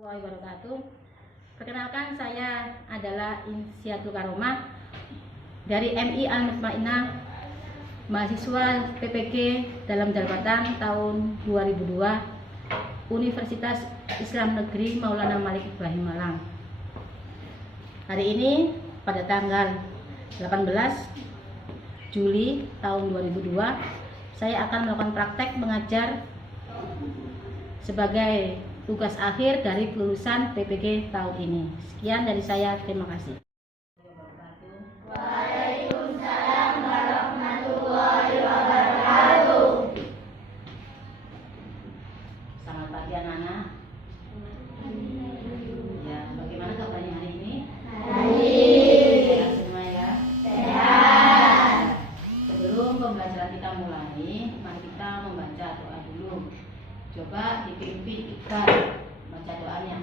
Warahmatullahi wabarakatuh. Perkenalkan, saya adalah Insiatul Karomah dari MI Al-Mutmainah, mahasiswa PPG dalam jabatan tahun 2002 Universitas Islam Negeri Maulana Malik Ibrahim Malang. Hari ini pada tanggal 18 Juli tahun 2002 saya akan melakukan praktek mengajar sebagai tugas akhir dari kelulusan PPG tahun ini. Sekian dari saya, terima kasih. Waalaikumsalam warahmatullahi wabarakatuh. Selamat pagi anak-anak. Ya, bagaimana kabarnya hari ini? Sehat semua ya? Sehat. Sebelum pembelajaran kita mulai, mari kita membaca doa dulu. Coba dipimpin Iqbal baca doanya.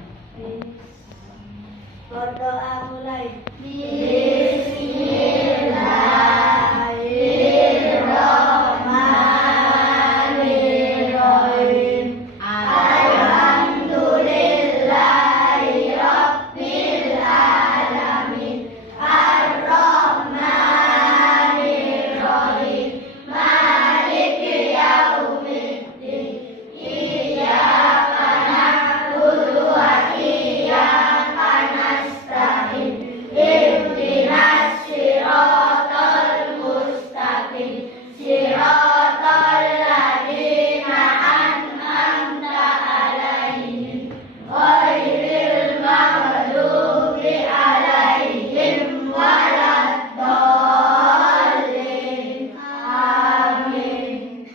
Berdoa mulai. Bismillahirrahmanirrahim. Alhamdulillahi rabbil alamin. Ar-Rahmanirrahim. Maliki yaumiddin. Iyyaka na'budu wa iyyaka nasta'in. Ihdinas siratal mustaqim. Siratal ladzina an'amta 'alaihim ghairil maghdubi 'alaihim waladdallin. Amin.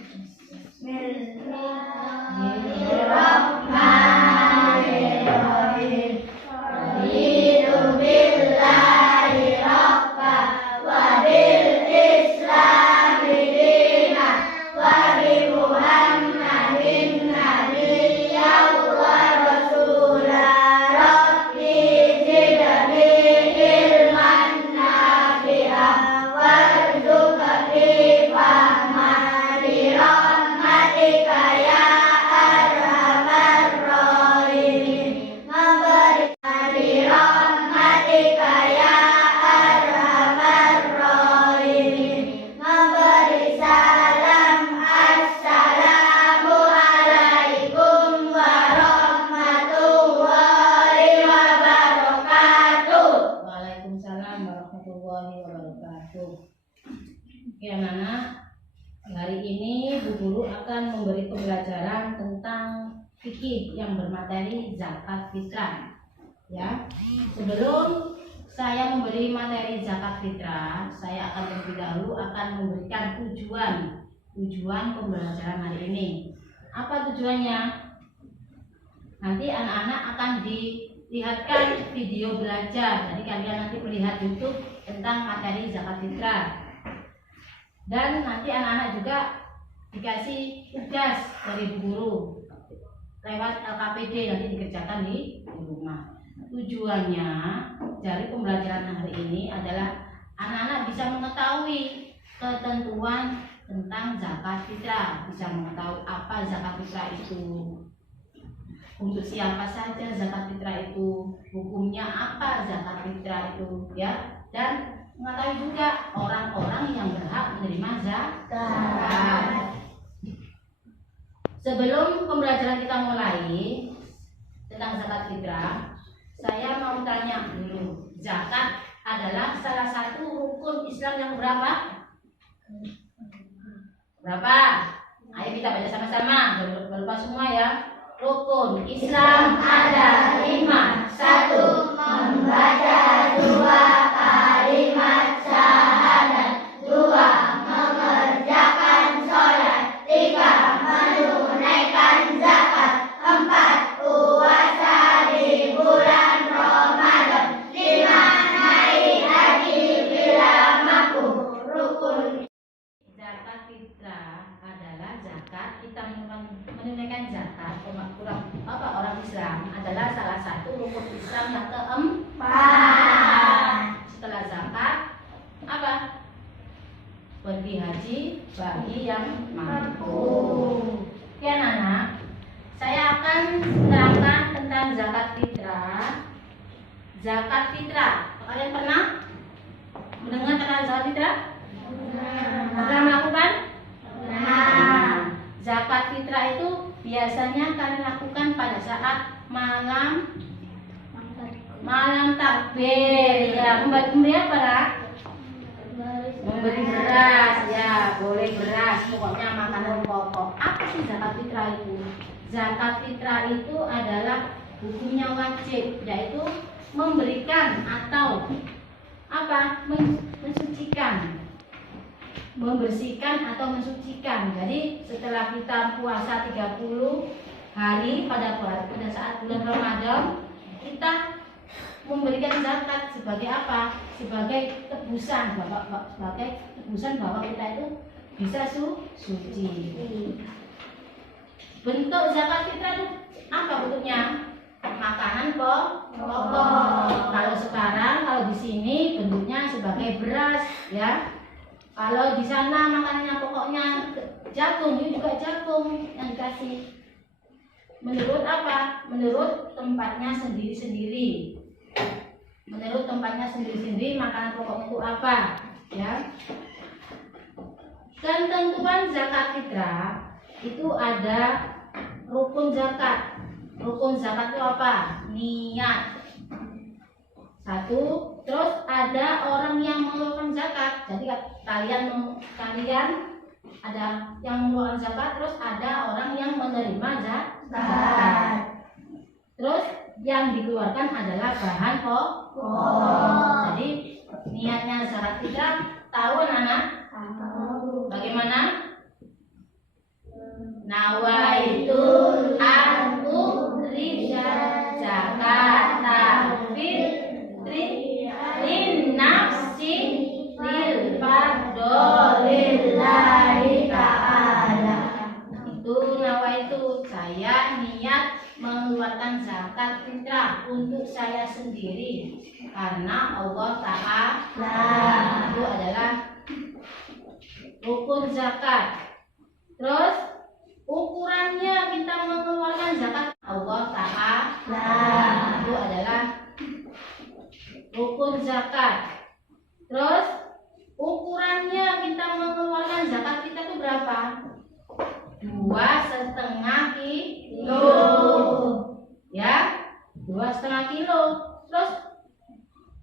Bismillahirrahmanirrahim. Raditu billahi rabba wa bil islami dina wa bi Muhammadin nabiyyan wa rasula. Rabbi zidni ilman nafi'an warzuqni fahman bi rahmatika ya arhamar rahimin. Bi rahmatika ya arhamar rahimin. Memberi salam, assalamu alaikum warahmatullahi wabarakatuh. Waalaikumsalam warahmatullahi wabarakatuh. Oke anak-anak, hari ini Bu Guru akan memberi pembelajaran tentang fikih yang bermateri zakat fitrah. Ya, sebelum saya memberi materi zakat fitrah, saya akan terlebih dahulu akan memberikan tujuan pembelajaran hari ini. Apa tujuannya? Nanti anak-anak akan dilihatkan video belajar. Jadi kalian nanti melihat YouTube tentang materi zakat fitrah. Dan nanti anak-anak juga dikasih tugas dari Bu Guru lewat LKPD, nanti dikerjakan di rumah. Tujuannya dari pembelajaran hari ini adalah anak-anak bisa mengetahui ketentuan tentang zakat fitrah, bisa mengetahui apa zakat fitrah itu, untuk siapa saja zakat fitrah itu, hukumnya apa zakat fitrah itu, ya, dan mengetahui juga orang-orang yang berhak menerima zakat. Sebelum pembelajaran kita mulai tentang zakat fitrah, saya mau tanya dulu, zakat adalah salah satu rukun Islam yang berapa? Berapa? Ayo kita baca sama-sama, jangan lupa semua ya. Rukun Islam ada 5. 1. Membaca 2 kalimat syahadat. 2. Mengerjakan sholat. 3. Menunaikan zakat. 4. Puasa di bulan Ramadan. 5. naik haji bila mampu. Rukun zakat fitrah adalah zakat, kita menunaikan zakat orang Islam adalah salah satu rukun Islam yang keempat. Setelah zakat apa? Pergi haji bagi yang mampu. Oke anak-anak, saya akan menerangkan tentang zakat zakat fitrah. Kalian pernah mendengar tentang zakat fitrah? Pernah melakukan? Nah, zakat fitrah itu biasanya kalian lakukan pada saat malam takbir. Ya, memberi apa lah? Memberi beras, ya boleh beras, pokoknya makanan pokok. Apa sih zakat fitrah itu? Zakat fitrah itu adalah hukumnya wajib, yaitu memberikan atau apa? Mensucikan, membersihkan atau mensucikan. Jadi setelah kita puasa 30 hari pada saat bulan Ramadan, kita memberikan zakat sebagai apa? Sebagai tebusan, sebagai tebusan bahwa kita itu bisa suci. Bentuk zakat fitrah itu apa bentuknya? Makanan pokok. Kalau sekarang, kalau di sini bentuknya sebagai beras, ya. Kalau di sana makanannya pokoknya jagung, ini juga jagung yang dikasih. Menurut apa? Menurut tempatnya sendiri-sendiri. Menurut tempatnya sendiri-sendiri makanan pokok itu apa, ya. Ketentuan zakat fitrah itu ada rukun zakat. Rukun zakat itu apa? Niat. Satu. Terus ada orang yang mengeluarkan zakat. Jadi kalian ada yang mengeluarkan zakat, terus ada orang yang menerima zakat. Terus yang dikeluarkan adalah bahan pokok. Jadi niatnya zakat fitrah tahu anak? Bagaimana? Nawaitu an ukhrija zakata fitri lin nafsi lil fardolillahi ta'ala. Itu nawaitu, saya niat mengeluarkan zakat fitrah untuk saya sendiri karena Allah Ta'ala. Itu adalah rukun zakat. Terus ukurannya kita mengeluarkan zakat Allah Ta'ala. Itu adalah rukun zakat. Terus ukurannya kita mengeluarkan zakat kita itu berapa? 2,5 kilo, ya, 2,5 kilo. Terus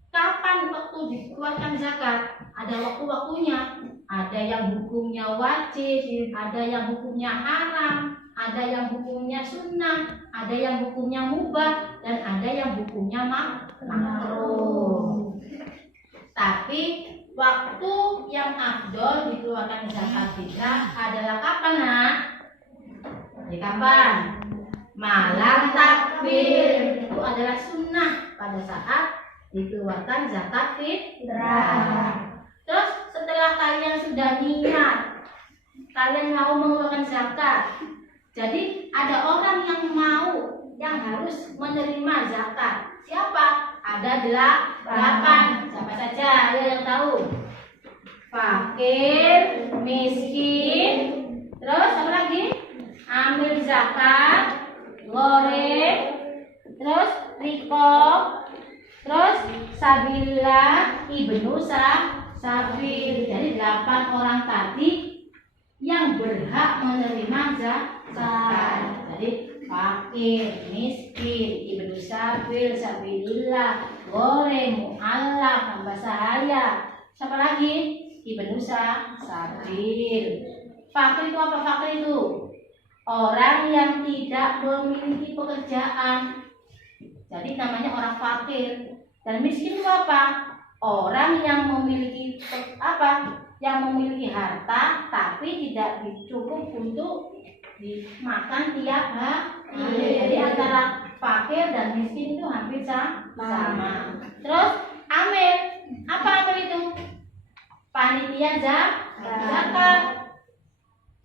kapan waktu dikeluarkan zakat? Ada waktu-waktunya. Ada yang hukumnya wajib, ada yang hukumnya haram, ada yang hukumnya sunnah, ada yang hukumnya mubah, dan ada yang hukumnya makruh. Tapi waktu yang afdol dikeluarkan zakat fitrah adalah kapan, nak? Jadi kapan? Malam takbir. Itu adalah sunnah pada saat dikeluarkan zakat fitrah. Terus setelah kalian sudah niat, kalian mau mengeluarkan zakat. Jadi ada orang yang harus menerima zakat. Siapa? Ada 8. Siapa saja? Ada yang tahu? Fakir, miskin, terus apa lagi? Amil zakat, goreng, terus rikob, terus sabillah, ibnu sabil. Jadi 8 orang tadi yang berhak menerima zakat. Jadi fakir, miskin, ibnu sabil, sabilillah, goreng, mu'allaf, hamba sahaya. Siapa lagi? Ibnu sabil. Fakir itu apa? Fakir itu orang yang tidak memiliki pekerjaan. Jadi namanya orang fakir. Dan miskin itu apa? Orang yang memiliki yang memiliki harta tapi tidak cukup untuk dimakan tiap hari. Jadi antara fakir dan miskin itu hampir sama. Terus amil, apa amil itu? Panitia zakat.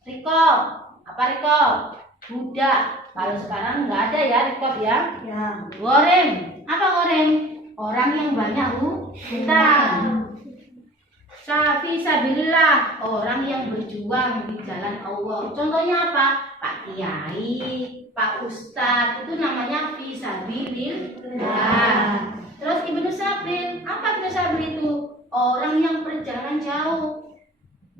Rikob, apa rikob? Budak. Kalau sekarang nggak ada ya rikob ya. Goreng, apa goreng? Orang yang banyak hutang. Safi sabilillah, orang yang berjuang di jalan Allah. Contohnya apa? Pak Kiai, Pak Ustadz, itu namanya fi sabilillah. Terus Ibnu Sabil itu? Orang yang perjalanan jauh.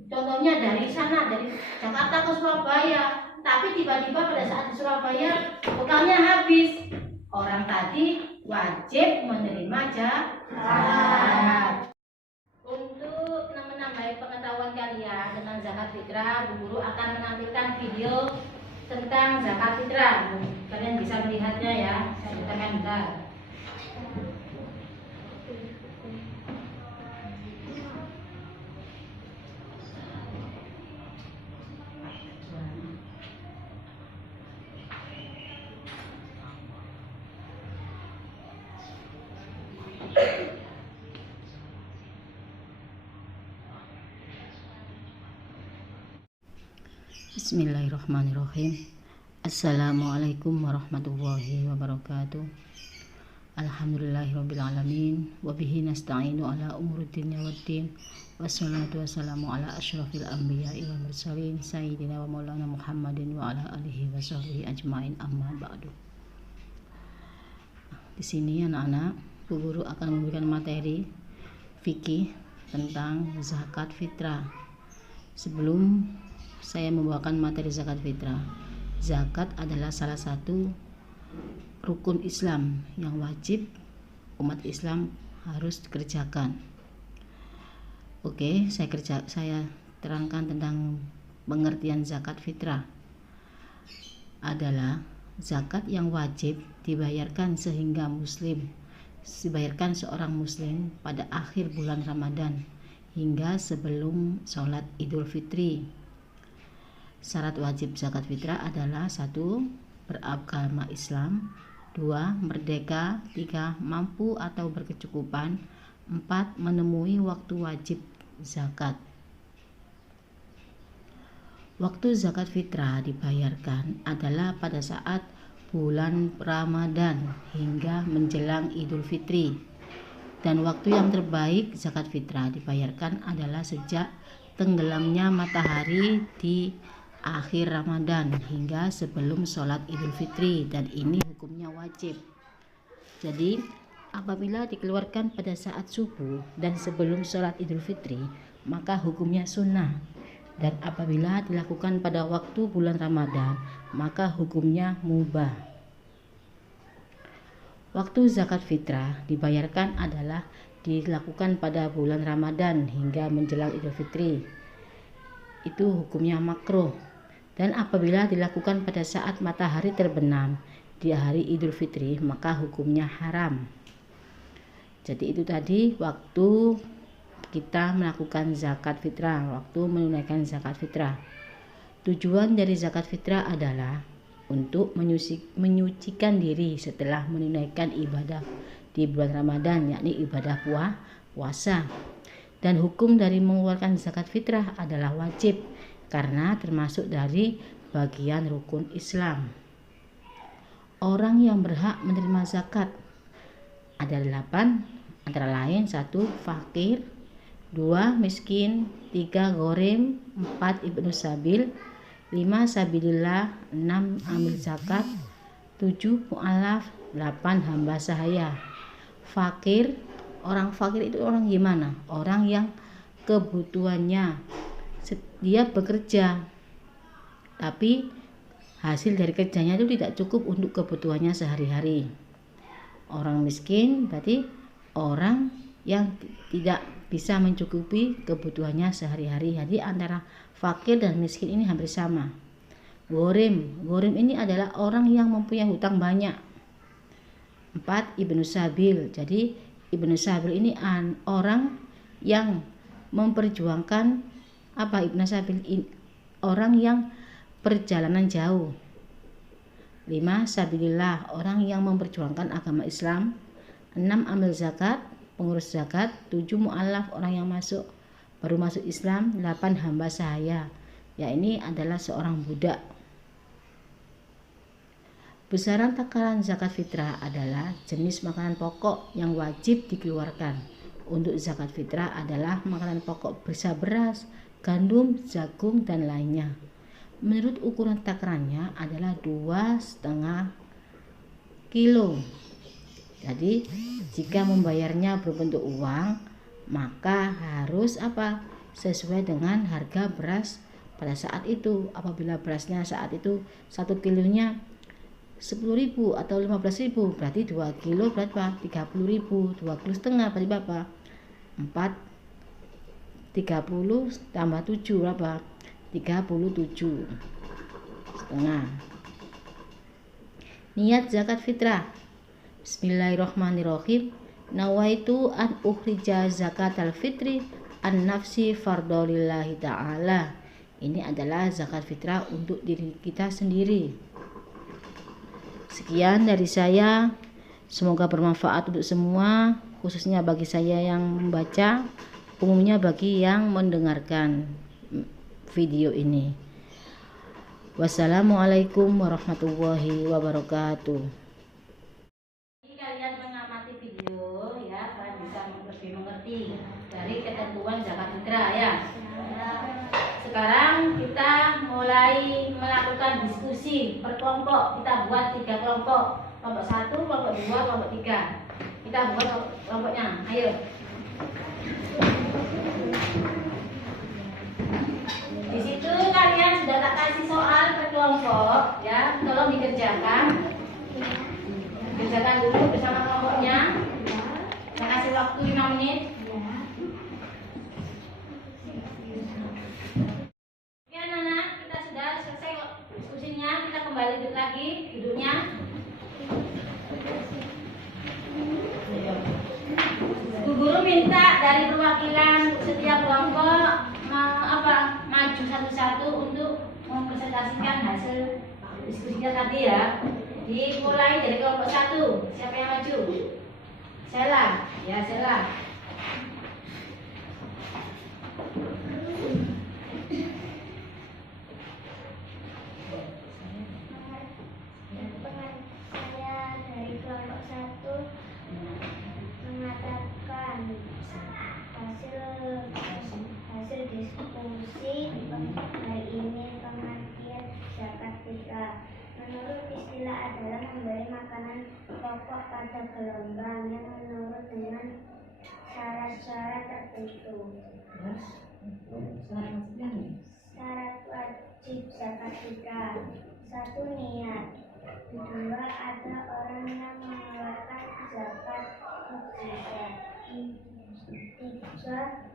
Contohnya dari sana, dari Jakarta ke Surabaya. Tapi tiba-tiba pada saat di Surabaya bekalnya habis. Orang tadi wajib menerima zakat. Untuk menambah pengetahuan kalian tentang zakat fitrah, Bu Guru akan menampilkan video tentang zakat fitrah. Kalian bisa melihatnya ya. Saya ceritakan bentar. Bismillahirrahmanirrahim. Assalamualaikum warahmatullahi wabarakatuh. Alhamdulillahirrabbilalamin. Wabihi nasta'inu ala umuruddin waddin. Wassalatu wassalamu ala ashrafil anbiya'i wal mursalin sayyidina wa maulana Muhammadin wa ala alihi wa sahbihi ajmain, amma ba'du. Di sini anak-anak, Bu Guru akan memberikan materi fikih tentang zakat fitrah. Sebelum saya membawakan materi zakat fitrah, zakat adalah salah satu rukun Islam yang wajib umat Islam harus dikerjakan. Oke, saya terangkan tentang pengertian zakat fitrah. Adalah zakat yang wajib dibayarkan seorang muslim pada akhir bulan Ramadan hingga sebelum sholat Idul Fitri. Syarat wajib zakat fitrah adalah 1. Beragama Islam, 2. Merdeka, 3. Mampu atau berkecukupan, 4. Menemui waktu wajib zakat. Waktu zakat fitrah dibayarkan adalah pada saat bulan Ramadan hingga menjelang Idul Fitri. Dan waktu yang terbaik zakat fitrah dibayarkan adalah sejak tenggelamnya matahari di akhir Ramadan hingga sebelum sholat Idul Fitri, dan ini hukumnya wajib. Jadi apabila dikeluarkan pada saat subuh dan sebelum sholat Idul Fitri, maka hukumnya sunnah, dan apabila dilakukan pada waktu bulan Ramadan, maka hukumnya mubah. Waktu zakat fitrah dibayarkan adalah dilakukan pada bulan Ramadan hingga menjelang Idul Fitri. Itu hukumnya makruh. Dan apabila dilakukan pada saat matahari terbenam di hari Idul Fitri, maka hukumnya haram. Jadi itu tadi waktu kita melakukan zakat fitrah, waktu menunaikan zakat fitrah. Tujuan dari zakat fitrah adalah untuk menyucikan diri setelah menunaikan ibadah di bulan Ramadan, yakni ibadah puasa. Dan hukum dari mengeluarkan zakat fitrah adalah wajib, karena termasuk dari bagian rukun Islam. Orang yang berhak menerima zakat ada 8, antara lain 1. Fakir, 2. Miskin, 3. Ghorim, 4. Ibnu Sabil, 5. Sabilillah, 6. Amil zakat, 7. Mu'alaf, 8. Hamba sahaya. Fakir, orang fakir itu orang gimana? Orang yang kebutuhannya, dia bekerja tapi hasil dari kerjanya itu tidak cukup untuk kebutuhannya sehari-hari. Orang miskin berarti orang yang tidak bisa mencukupi kebutuhannya sehari-hari. Jadi antara fakir dan miskin ini hampir sama. Ghorim ini adalah orang yang mempunyai hutang banyak. 4. Ibnu Sabil. Jadi Ibnu Sabil ini orang yang memperjuangkan Ibnu Sabil, orang yang perjalanan jauh. 5. Sabilillah, orang yang memperjuangkan agama Islam. 6. Amil zakat, pengurus zakat. 7. Mu'alaf, orang yang baru masuk Islam. 8. Hamba sahaya, ya ini adalah seorang budak. Besaran takaran zakat fitrah adalah jenis makanan pokok yang wajib dikeluarkan. Untuk zakat fitrah adalah makanan pokok beras, gandum, jagung, dan lainnya. Menurut ukuran takarannya adalah 2,5 kilo. Jadi jika membayarnya berbentuk uang, maka harus apa? Sesuai dengan harga beras pada saat itu. Apabila berasnya saat itu 1 kilonya 10.000 atau 15.000, berarti 2 kilo berapa? 30.000. 2 kilo setengah berarti berapa? 30 tambah 7 berapa? 37 setengah. Niat zakat fitrah. Bismillahirrahmanirrahim. Nawaitu an ukhrija zakatal fitri an nafsi fardolillahi ta'ala. Ini adalah zakat fitrah untuk diri kita sendiri. Sekian dari saya. Semoga bermanfaat untuk semua, khususnya bagi saya yang membaca, umumnya bagi yang mendengarkan video ini. Wassalamualaikum warahmatullahi wabarakatuh. Kalian mengamati video ya, kalian bisa lebih mengerti dari ketentuan zakat fitrah ya. Sekarang kita mulai melakukan diskusi per kelompok. Kita buat 3 kelompok. Kelompok 1, kelompok 2, kelompok 3. Kita buat kelompoknya. Ayo. Di situ kalian sudah tak kasih soal per kelompok ya. Tolong dikerjakan. Kerjakan dulu bersama kelompoknya. Saya kasih waktu 5 menit. Oke anak-anak, kita sudah selesai diskusinya. Kita kembali duduk lagi, duduknya. Bu guru minta dari perwakilan setiap kelompok maju satu-satu untuk mempresentasikan hasil diskusi kita tadi ya. Dimulai dari kelompok 1. Siapa yang maju? Sela. Ya, Sela. Saya dari kelompok 1 mengatakan hasil diskusi hari ini pengertian zakat fitrah. Menurut istilah adalah memberi makanan pokok pada gelombang yang menurut dengan syarat-syarat tertentu. Syarat wajib zakat fitrah. 1. Niat. 2. Ada orang yang mengeluarkan zakat fitrah. 3.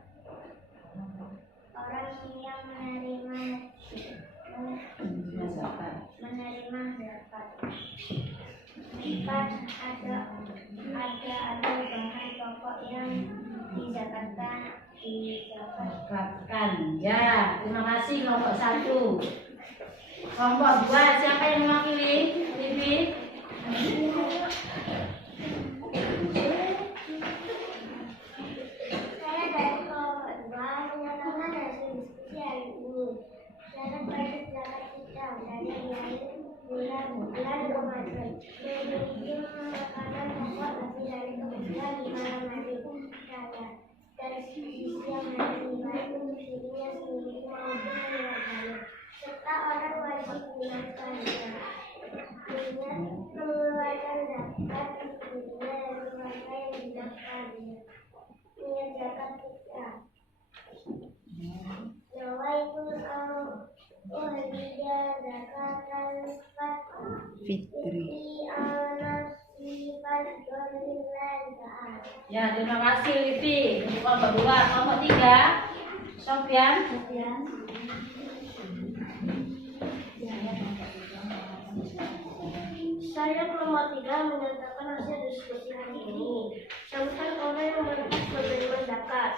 Orang yang menerima zakat. 4. Ada bahan pokok yang dizakatkan. Ya, terima kasih kelompok 1. Kelompok 2, siapa yang mewakili? Vivi. Saya dari kelompok 2 menyatakan hasil diskusi hari ini. Syarat wajib zakat fitrah dari bulan Ramadan. Memiliki makanan pokok lebih dari kebutuhan di malam hari raya. Dari sisi yang hari baik untuk dirinya sendiri maupun keluarganya. Serta orang wajib menunaikannya. Dengan mengeluarkan zakat dirinya dan keluarga yang didaftarnya. Niat zakat fitrah. Nawaitu uhdiyah zakatal fitri al-nafsi fardolillahi ta'ala. Ya, terima kasih Vivi. Untuk kelompok 2, kelompok 3. Sofyan. Saya kelompok 3 menyatakan hasil diskusi hari ini. Sambutan orang yang menerima zakat.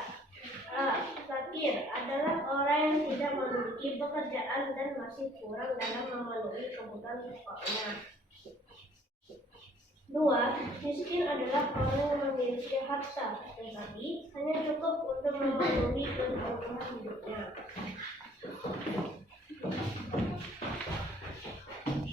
Fakir adalah orang yang tidak memiliki pekerjaan dan masih kurang dalam memenuhi kebutuhan pokoknya. 2. Miskin adalah orang yang memiliki harta, tetapi hanya cukup untuk memenuhi kebutuhan hidupnya.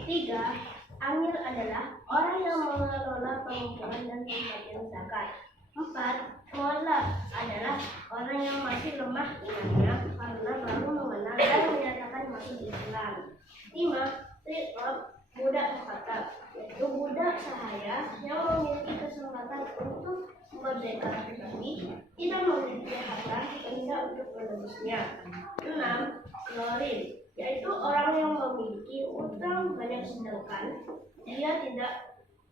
3. Amil adalah orang yang mengelola pengumpulan dan pembagian zakat. 4. Mualaf adalah orang yang masih lemah imannya karena baru mengenal dan menyatakan masuk Islam. 5. Riqab, budak mukhatab, yaitu budak sahaya yang memiliki kesempatan digunakan untuk memerdekakan pribadi, tidak memiliki harta benda untuk menebusnya. 6. Lorin, yaitu orang yang memiliki utang banyak sedangkan dia tidak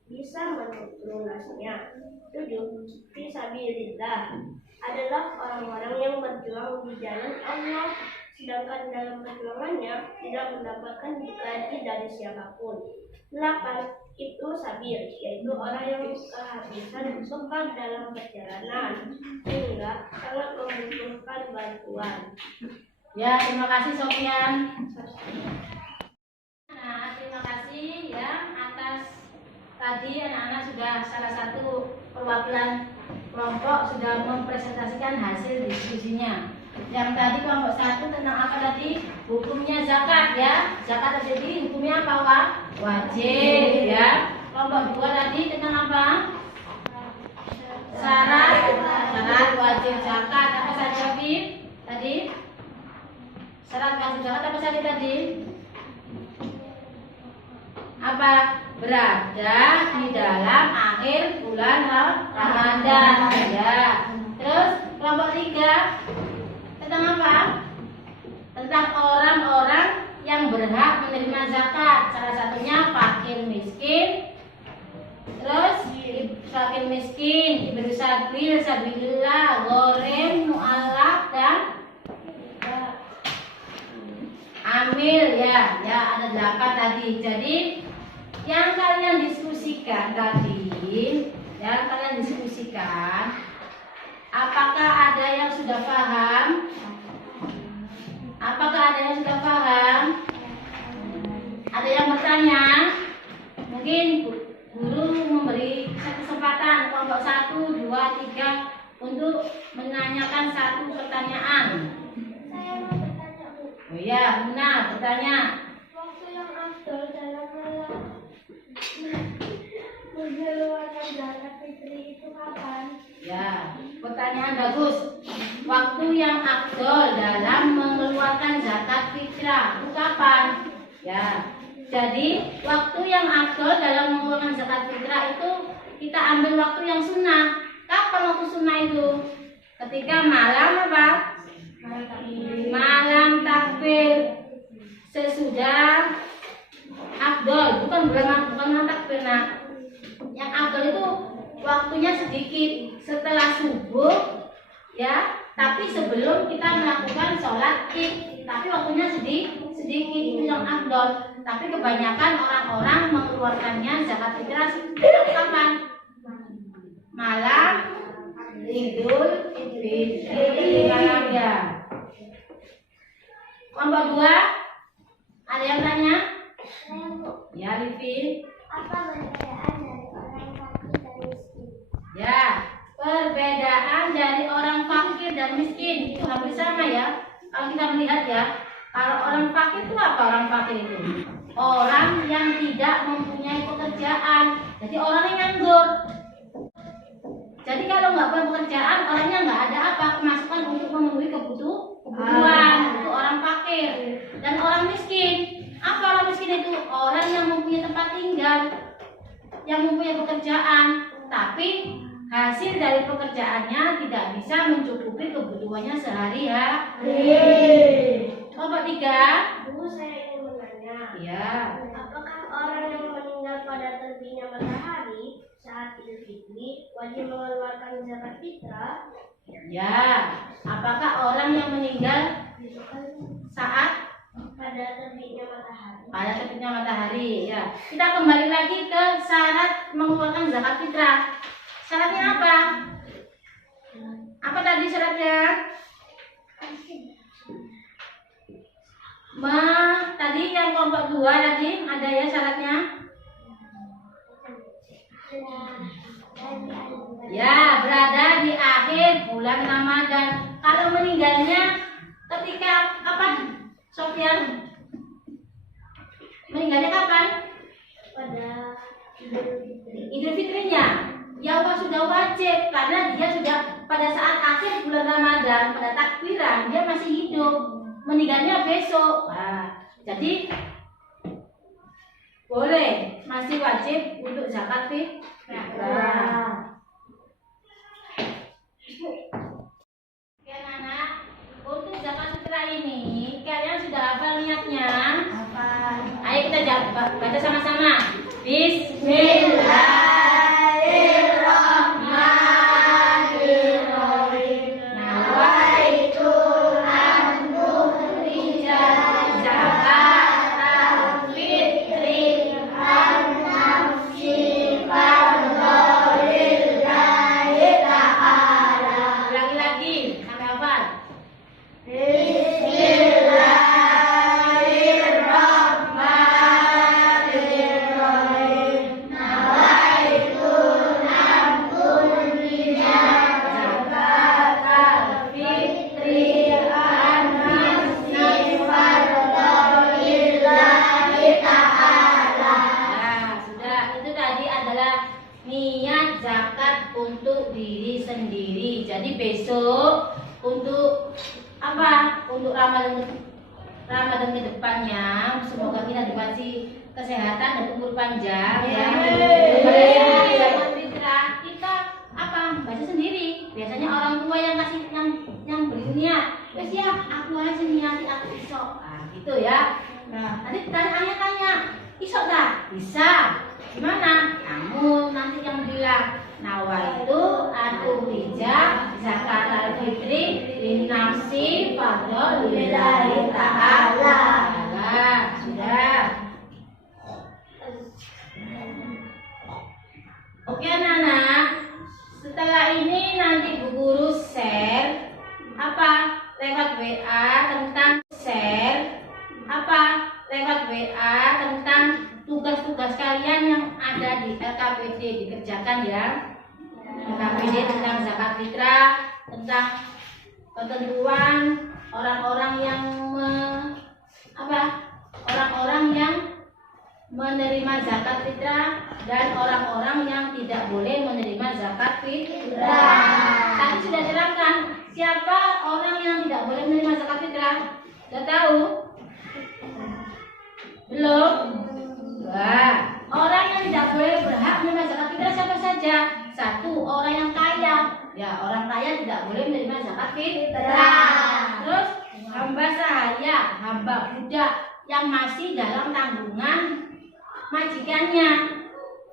bisa melunasinya. 7. Fisabilillah adalah orang-orang yang berjuang di jalan Allah sedangkan dalam perjuangannya tidak mendapatkan gaji dari siapapun. 8. Ibnu Sabir, yaitu orang yang kehabisan bekal dalam perjalanan sehingga sangat membutuhkan bantuan. Ya, terima kasih Sofian. Nah, terima kasih ya atas tadi anak-anak sudah salah satu perwakilan kelompok sudah mempresentasikan hasil diskusinya. Yang tadi kelompok 1 tentang apa tadi? Hukumnya zakat ya. Zakat tadi hukumnya apa, Wak? Wajib ya. Kelompok 2 tadi tentang apa? Syarat wajib zakat apa saja, Bib? Tadi? Syarat wajib zakat apa saja tadi? Apa? Berada di dalam akhir bulan Ramadan ya. Terus kelompok 3 tentang apa? Tentang orang-orang yang berhak menerima zakat. Salah satunya fakir miskin. Terus fakir miskin, ibnu sabil, sabilillah, gharim, mu'allaf dan amil ya. Ya ada 8 tadi. Jadi yang kalian diskusikan tadi, apakah ada yang sudah paham? Ada yang bertanya? Mungkin guru memberi kesempatan kelompok 1, 2, 3 untuk menanyakan satu pertanyaan. Saya mau bertanya, Bu. Oh iya, benar, bertanya. Waktu yang afdol dalam mengeluarkan zakat fitri itu kapan? Ya, pertanyaan bagus. Waktu yang afdol dalam mengeluarkan zakat fitrah itu kapan? Ya, jadi waktu yang afdol dalam mengeluarkan zakat fitrah itu kita ambil waktu yang sunnah. Kapan waktu sunnah itu? Ketika malam apa? Malam takbir. Sesudah afdol, bukan malam takbir. Nah, yang afdol itu waktunya sedikit setelah subuh ya, tapi sebelum kita melakukan sholat id, tapi waktunya sedikit itu yang afdol. Tapi kebanyakan orang-orang mengeluarkannya zakat fitrah kapan? Malam Idul Fitri malam ya. Kelompok 2 ada yang tanya? Saya, Bu. Ya, Livin. Apa perbedaan dari orang fakir dan miskin? Ya, perbedaan dari orang fakir dan miskin itu hampir sama ya. Kalau kita melihat ya, kalau orang fakir itu apa orang fakir itu? Orang yang tidak mempunyai pekerjaan. Jadi orang yang nganggur. Jadi kalau nggak punya pekerjaan, orangnya nggak ada apa pemasukan untuk memenuhi kebutuhan. Itu orang fakir. Dan orang miskin, apa orang miskin itu? Orang yang mempunyai tempat tinggal, yang mempunyai pekerjaan, tapi hasil dari pekerjaannya tidak bisa mencukupi kebutuhannya sehari-hari. Kelompok 3. Bu, saya ingin bertanya. Ya. Apakah orang yang meninggal pada terbitnya matahari saat Idul Fitri wajib mengeluarkan zakat fitrah? Ya. Apakah orang yang meninggal saat Pada terbitnya matahari. pada terbitnya matahari? Ya. Kita kembali lagi ke syarat mengeluarkan zakat fitrah. Syaratnya apa? Apa tadi syaratnya? Tadi yang kelompok 2 tadi ada ya syaratnya? Ya, berada di akhir bulan Ramadan. Kalau meninggalnya ketika kapan? Sofian? Meninggalnya kapan? Pada Idul Fitri. Idul Fitrinya. Ya sudah wajib karena dia sudah pada saat akhir bulan Ramadan pada takbiran dia masih hidup. Meninggalnya besok. Nah, jadi boleh masih wajib untuk zakat fitrah. zakat untuk diri sendiri. Jadi besok untuk apa? Untuk Ramadan ke depannya, semoga kita dikasih kesehatan dan umur panjang ya. Zakat fitrah kita apa? Baca sendiri. Biasanya orang tua yang kasih yang beri niat. Wes ya, aku aja niati aku iso. Nah, gitu ya. Nah, nanti tanya, iso tak? Bisa. Gimana? Kamu nanti yang bilang nawaitu atuhija zakat al-fitri linnafsi fadl lillahi ta'ala. Sudah. Oke anak-anak, setelah ini nanti Bu Guru share apa lewat WA tentang tentang tugas-tugas kalian yang ada di LKPD dikerjakan ya. LKPD tentang zakat fitrah, tentang ketentuan orang-orang yang menerima zakat fitrah dan orang-orang yang tidak boleh menerima zakat fitrah. Tadi sudah diterangkan siapa orang yang tidak boleh menerima zakat fitrah. Sudah tahu? Belum? Wah, orang yang tidak boleh berhak menerima zakat fitrah siapa saja? Satu, orang yang kaya. Ya, orang kaya tidak boleh menerima zakat fitrah. Terus hamba sahaya, hamba budak yang masih dalam tanggungan majikannya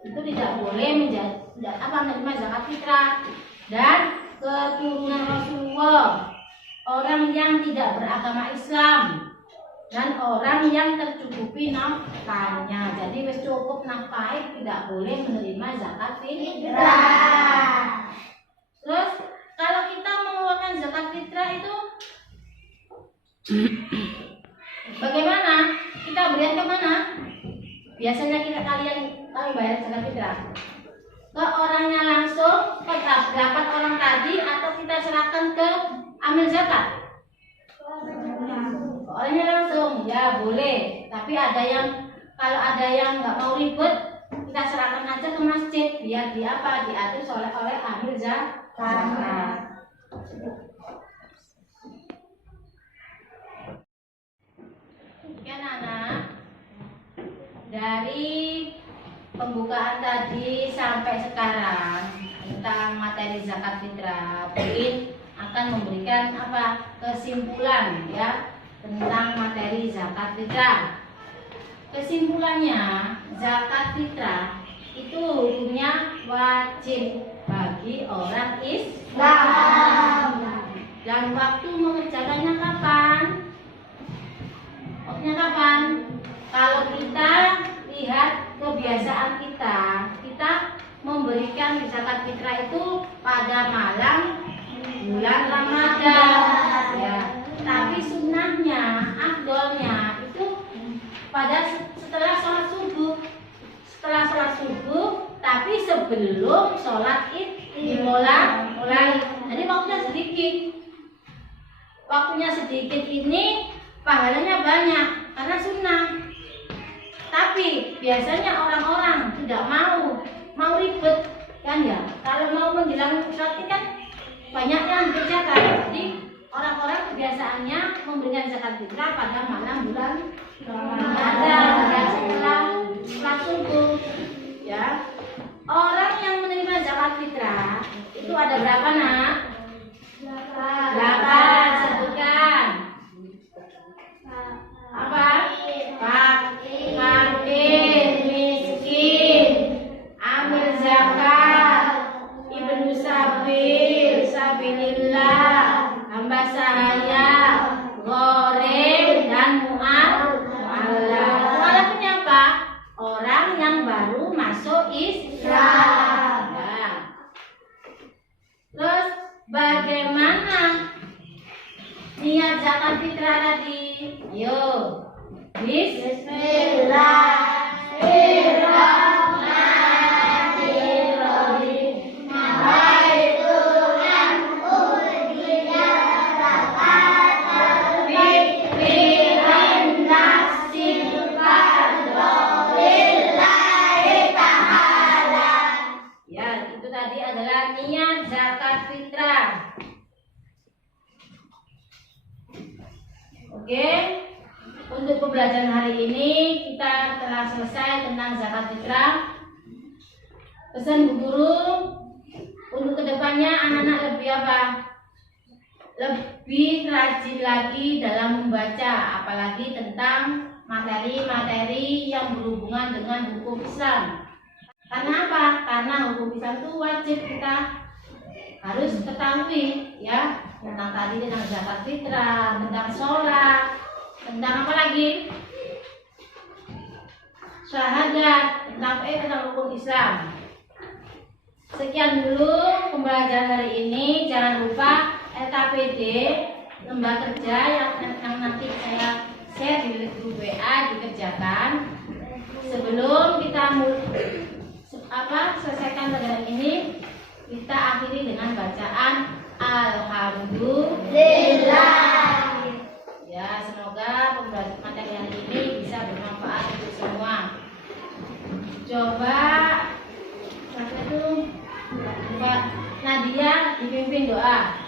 itu tidak boleh menerima zakat fitrah. Dan keturunan Rasulullah, orang yang tidak beragama Islam dan orang yang tercukupi nafkahnya. Jadi wis cukup nafkah tidak boleh menerima zakat fitrah. Terus kalau kita mengeluarkan zakat fitrah itu bagaimana? Kita berikan kemana? Biasanya kalian bayar zakat fitrah ke orangnya langsung, ke dapat orang tadi, atau kita serahkan ke amil zakat? Orangnya langsung, ya boleh. Tapi kalau ada yang nggak mau ribet, kita serahkan aja ke masjid biar diatur oleh amil zakat. Ya anak, dari pembukaan tadi sampai sekarang tentang materi zakat fitrah, Pin akan memberikan kesimpulan ya tentang materi zakat fitrah. Kesimpulannya, zakat fitrah itu hukumnya wajib bagi orang Islam. Dan waktu mengerjakannya kapan? Waktunya kapan? Kalau kita lihat kebiasaan kita memberikan zakat fitrah itu pada malam bulan Ramadan ya. Tapi sunnahnya, afdolnya itu setelah sholat subuh, tapi sebelum sholat id dimulai. Jadi waktunya sedikit ini pahalanya banyak karena sunnah. Tapi biasanya orang-orang tidak mau ribet kan ya. Kalau mau menjelang sholat id kan banyak yang dikerjakan. Jadi orang-orang kebiasaannya memberikan zakat fitrah pada malam bulan Ramadan dan setelah subuh ya. Orang yang menerima zakat fitrah itu ada berapa nak? 8. Sebutkan. Apa? Fakir, miskin, amil zakat, ibnu sabil, sabilillah, hamba sahaya, gharib, dan mu'alaf. Mu'alaf ini apa? Orang yang baru masuk Islam. Ya. Terus bagaimana niat zakat fitrah tadi? Yuk. Bismillahirrahmanirrahim. Nawaitu an uhdhiya zakatal fitri an nafsi fadlillahi ta'ala. Ya, itu tadi tadi adalah niat zakat fitrah. Oke, untuk pembelajaran hari ini kita telah selesai tentang zakat fitrah. Pesan Bu Guru untuk kedepannya anak-anak lebih apa? Lebih rajin lagi dalam membaca, apalagi tentang materi-materi yang berhubungan dengan hukum Islam. Karena apa? Karena hukum Islam itu wajib kita harus ketahui, ya, tentang tadi, tentang zakat fitrah, tentang sholat, tentang apa lagi? Syahadat, tentang hukum Islam. Sekian dulu pembelajaran hari ini. Jangan lupa LKPD lembaga kerja yang nanti saya share di grup WA dikerjakan. Sebelum kita selesaikan pelajaran ini, kita akhiri dengan bacaan Alhamdulillah. Ya, semoga pembelajaran materi hari ini bisa bermanfaat untuk semua. Coba Mbak Nadia dipimpin doa.